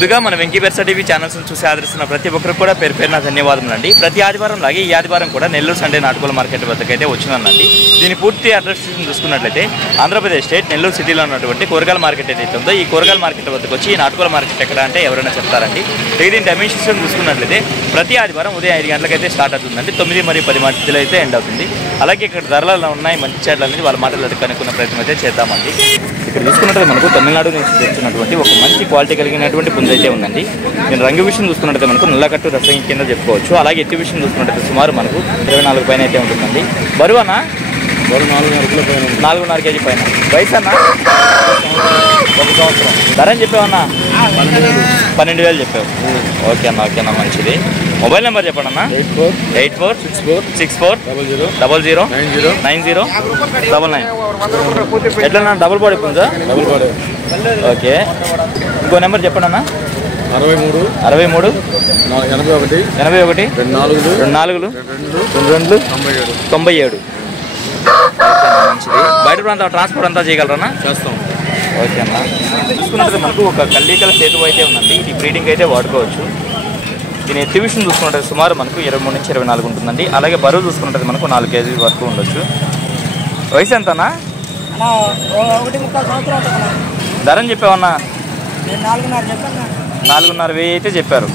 ముందుగా మన Venky బెర్సా TV channels చూసి ఆదరిస్తున్న ప్రతి ఒక్కరికి కూడా పేరు పేరున ధన్యవాదములు అండి. ప్రతి ఆదివారం లాగే ఈ ఆదివారం కూడా నెల్లూరు సండే నాటుకోల మార్కెట్ వద్దకు అయితే వచ్చినానండి. దీని పూర్తి అడ్రస్ చూసుకున్నట్లయితే ఆంధ్రప్రదేశ్ స్టేట్ నెల్లూరు సిటీలో ఉన్నటువంటి కూరగాయల మార్కెట్ ఏదైతే ఉందో ఈ కూరగాయల మార్కెట్ వద్దకు వచ్చి ఈ నాటుకోల మార్కెట్ ఎక్కడ అంటే ఎవరైనా చెప్తారండి. దీని టైమింగ్ సిస్టమ్ చూసుకున్నట్లయితే ప్రతి ఆదివారం ఉదయం 5 గంటలకైతే స్టార్ట్ అవుతుందండి. 9 మరియు 10 మధ్యలో అయితే ఎండ్ అవుతుంది. అలాగే ఇక్కడ ధరలు ఉన్నాయి మంచి చేటలు అనేది వాళ్ళ మాటలు కనుక్కున్న ప్రయత్నం అయితే చేద్దామండి. ఇక్కడ చూసుకున్నట్టు మనకు తమిళనాడు నుంచి తెచ్చినటువంటి ఒక మంచి క్వాలిటీ కలిగినటువంటి పుంజు అయితే ఉందండి. నేను రంగు విషయం చూసుకున్నట్టు మనకు నల్లకట్టు రసం కింద చెప్పుకోవచ్చు. అలాగే ఎత్తి విషయం చూసుకున్నట్టు సుమారు మనకు 24 పైన అయితే ఉంటుందండి. బరువనా 4.5 కేజీ పైన. వయసు అన్న 1 సంవత్సరం. ధర అని చెప్పావన్నా 12,000 చెప్పావు. ఓకే అన్న మంచిది. మొబైల్ నెంబర్ చెప్పండి అన్న. 846460009099. ఎట్లా డబుల్ బాడీ పుంజా? ఓకే. ఇంకో నెంబర్ చెప్పండి అన్న. 63 81 24 97. మంచిది. బయట ప్రాంతం ట్రాన్స్పోర్ట్ అంతా చేయగలరా? చేస్తాం. ఓకే అన్న. చూసుకున్నట్టు మనకు ఒక కల్లీకల సేతు అయితే ఉందండి. ఇది బ్రీడింగ్ అయితే వాడుకోవచ్చు. దీని ఎత్తి విషయం చూసుకున్నట్టు సుమారు మనకు 23 నుంచి 24 ఉంటుందండి. అలాగే బరువు చూసుకున్నట్టు మనకు 4 కేజీ వరకు ఉండొచ్చు. వయసు ఎంతనా? 1.5 ధర అని చెప్పావన్నా? 4,500 అయితే చెప్పారు.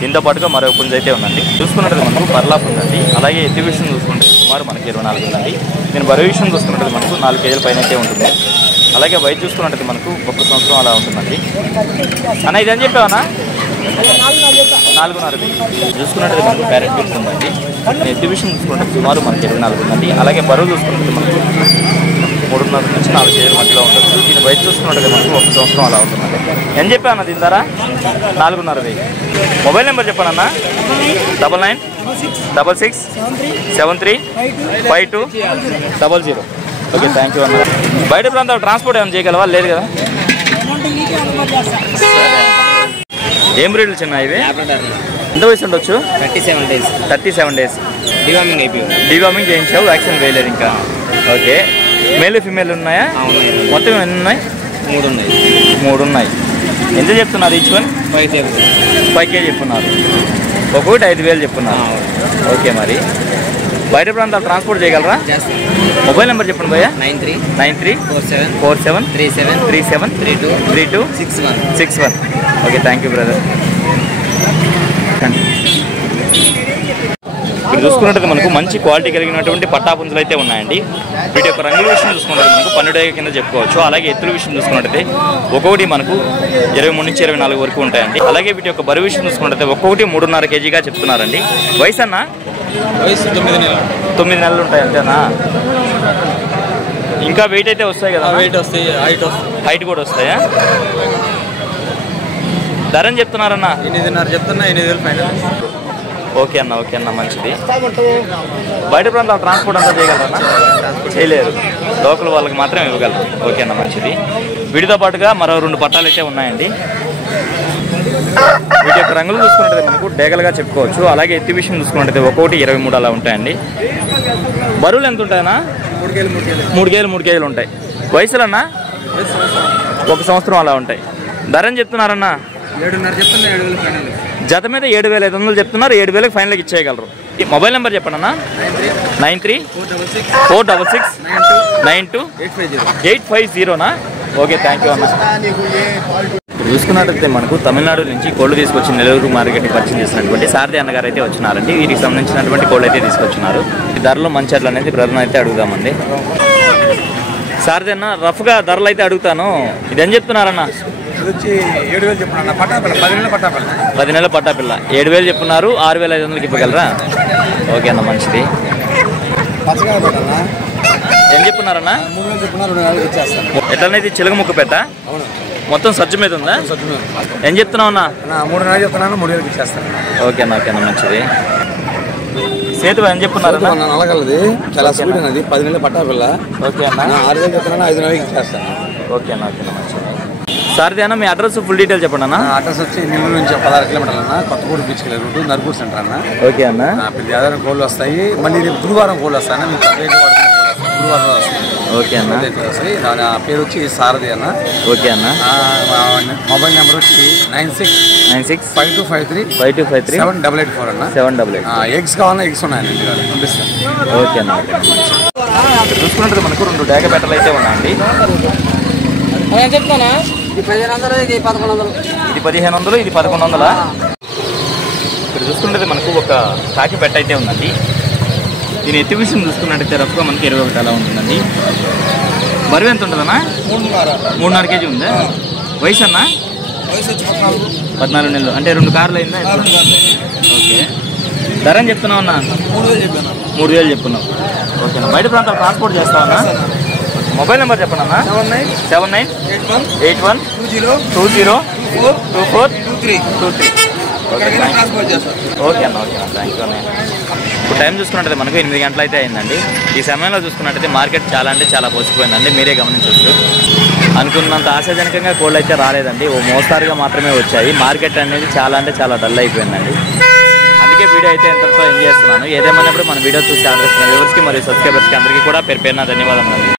దీంతో పాటుగా మరో పుంజు అయితే ఉందండి. చూసుకున్నట్టు మనకు పర్లా ఉందండి. అలాగే ఎత్తి విషయం చూసుకుంటే సుమారు మనకి 24 ఉందండి. దీని బరువు విషయం చూసుకున్నట్టు మనకు 4 కేజీల పైన అయితే ఉంటుంది. అలాగే వయసు చూసుకున్నట్టు మనకు 1 సంవత్సరం అలా ఉంటుందండి. అన్న ఇదని చెప్పావన్నా? 4,500. చూసుకున్నట్టు మనకు ప్యారెట్ పిల్స్ ఉందండి. ఎత్తి విషయం చూసుకుంటే సుమారు మనకి 24 ఉందండి. అలాగే బరువు చూసుకున్నట్టు మనకు 3.5 నుంచి 4 కేజీల మధ్యలో ఉండొచ్చు. దీని వయసు చూసుకున్నట్టు మనకు 1 సంవత్సరం అలా ఉంటుందండి. ఏం చెప్పావన్నా దీని ధర? 4,500. మొబైల్ నెంబర్ చెప్పానన్నా. 9966735200. ఓకే థ్యాంక్ యూ అన్న. బయట ప్రాంతాలు ట్రాన్స్పోర్ట్ ఏమైనా చేయగలవా? లేదు కదా. ఏం రేట్లు చిన్న ఇవి? ఎంత వయసు ఉండొచ్చు? 37 డేస్. డివార్మింగ్ చేయించావు, వ్యాక్సిన్ వేయలేదు ఇంకా. ఓకే. మేల్ ఫీమేల్ ఉన్నాయా? మొత్తం ఎన్ని ఉన్నాయి? 3 ఉన్నాయి. ఎంత చెప్తున్నారు ఈచ్ వన్? 5K చెప్తున్నారు. ఒక్కొక్కటి 5,000 చెప్తున్నారు. ఓకే. మరి బయట ప్రాంతాలు ట్రాన్స్పోర్ట్ చేయగలరా? మొబైల్ నెంబర్ చెప్పండి భయ్యా. 9347373261. Okay thank you brother. ఇక్కడ చూసుకున్నట్టు మనకు మంచి క్వాలిటీ కలిగినటువంటి పట్టా పుంజులు అయితే ఉన్నాయండి. వీటి యొక్క రంగుల విషయం చూసుకున్నట్టు మనకు 12 కింద చెప్పుకోవచ్చు. అలాగే ఎత్తుల విషయం చూసుకున్నట్టయితే ఒక్కొక్కటి మనకు 23 నుంచి 24 వరకు ఉంటాయండి. అలాగే వీటి యొక్క బరువు విషయం చూసుకున్నట్టయితే ఒక్కొక్కటి 3.5 కేజీగా చెప్తున్నారండి. వయసు అన్న? వయసు 9 నెలలు ఉంటాయి అంతేనా? ఇంకా వెయిట్ అయితే వస్తాయి కదా? వెయిట్ వస్తాయి, హైట్ కూడా వస్తాయా? ధర అని చెప్తున్నారన్నా? 8,500 చెప్తున్నా. 8,000 ఫైనల్. ఓకే అన్న మంచిది. బయట ప్రాంతాలు ట్రాన్స్పోర్ట్ అంతా చేయగలరా? చేయలేరు. లోకల్ వాళ్ళకి మాత్రం ఇవ్వగలరు. ఓకే అన్న మంచిది. వీటితో పాటుగా మరో 2 పట్టాలు అయితే ఉన్నాయండి. వీటి యొక్క రంగులు చూసుకున్నట్టయితే మనకు డేగలుగా చెప్పుకోవచ్చు. అలాగే ఎత్తి విషయం చూసుకున్నట్టయితే ఒక్కొక్కటి 23 అలా ఉంటాయండి. బరువులు ఎంత ఉంటాయన్నా? 3 కేజీలు ఉంటాయి. వయసులన్నా? 1 సంవత్సరం అలా ఉంటాయి. ధర అని చెప్తున్నారన్నా? 7,500 చెప్తున్నా. 7,000 ఫైనల్. జత మీద 7,500 చెప్తున్నారు. 7,000 ఫైనల్కి ఇచ్చేయగలరు. మొబైల్ నెంబర్ చెప్పండి అన్న. 9346929850. ఓకే థ్యాంక్ యూ అన్న. చూసుకున్నట్టయితే మనకు తమిళనాడు నుంచి కోళ్ళు తీసుకొచ్చి నెల్లూరు మార్కెట్కి పర్చేజ్ చేసినటువంటి సారథి అన్నగారు అయితే వచ్చినారండి. వీటికి సంబంధించినటువంటి కోళ్ళు అయితే తీసుకొచ్చినారు. ఈ ధరలో మంచి అట్లా అనేది బ్రదర్ని అయితే అడుగుదామండి. సారథి అన్న రఫ్గా ధరలు అయితే అడుగుతాను. ఇది ఏం చెప్తున్నారన్న? 7,000 చెప్తున్నా. 10 నెలల పట్టాపిల్ల 7,000 చెప్తున్నారు. 6,500కి ఇవ్వగలరా? ఓకే అన్న మంచిది. ఏం చెప్తున్నారన్నా? ఎట్లనైతే చిలక ముక్క పెట్ట మొత్తం సజ్జు మీద ఉందా? ఏం చెప్తున్నావు అన్న? 3,500 చెప్తున్నాను. 3,000 ఇచ్చేస్తాను. ఓకే అన్న మంచిది. సేతు ఏం చెప్తున్నారు? నల్లగలది చాలా స్వీట్ అన్నది. 10 నెలల పట్టాపిల్ల. ఓకే అన్న. 6,000 చెప్తున్నాను. 5,000 ఇచ్చేస్తాను. ఓకే అన్న మంచిది. సారథి అన్న మీ అడ్రస్ ఫుల్ డీటెయిల్ చెప్పండి అన్న. అడ్రస్ వచ్చి నెల్లూరు నుంచి 16 కిలోమీటర్లు అన్న. కొత్తగూడ బీచ్ రూట్ నర్పూర్ సెంటర్ అన్న. ఓకే అన్న. ప్రతి ఆధారం కోళ్ళు వస్తాయి. మళ్ళీ రేపు గురువారం కోళ్ళు వస్తాయి. మీకు గురువారం వస్తాయి. ఓకే అన్న. నా పేరు వచ్చి సారథి అన్న. ఓకే అన్న. మొబైల్ నెంబర్ వచ్చి 965253 7884 అన్న. 788. ఎగ్స్ కావాలన్నా ఎగ్స్ ఉన్నాయండి పంపిస్తాను. ఓకే అన్న. చూసుకున్నట్టు మనకు 2 డేగ బెట్టలు అయితే ఉన్నాయండి. చెప్తానా ఇది 1500, ఇది 1100. ఇది 1500, ఇది 1100. ఇక్కడ చూసుకుంటే మనకు ఒక కాకి బెట్ట అయితే ఉందండి. దీని ఎత్తు విషయం చూసుకున్నట్టయితే రఫ్గా మనకి 21 అలా ఉంటుందండి. బరువు ఎంత ఉంటుందన్నా? 3.5 kg ఉందా? వయసు అన్నా? 14 నెలలు. అంటే 2 కార్లు అయిందా? ఓకే. ధర అని చెప్తున్నావు అన్న? 3000 చెప్తున్నావు. ఓకేనా. బయట ప్రాంతాలు ట్రాన్స్పోర్ట్ చేస్తావన్నా? మొబైల్ నెంబర్ చెప్పండి అన్న. 7981202423. ఓకే అన్న. ఓకే అన్న. థ్యాంక్ యూ అన్న. ఇప్పుడు టైం చూసుకున్నట్టయితే మనకు 8 గంటలు అయితే అయిందండి. ఈ సమయంలో చూసుకున్నట్టయితే మార్కెట్ చాలా అంటే చాలా పోసిపోయిందండి. మీరే గమనించవచ్చు. అనుకున్నంత ఆశాజనకంగా కోళ్ళు అయితే రాలేదండి. ఓ మోస్తారుగా మాత్రమే వచ్చాయి. మార్కెట్ అనేది చాలా అంటే చాలా డల్ అయిపోయిందండి. అందుకే వీడియో అయితే ఎంతతో ఎంజాయ్ చేస్తున్నాను. ఏదేమన్నప్పుడు మన వీడియో చూసి ఆదరిస్తున్న వ్యూవర్స్కి మరియు సబ్స్క్రైబర్స్కి అందరికీ కూడా పేరు పేరున ధన్యవాదాలు.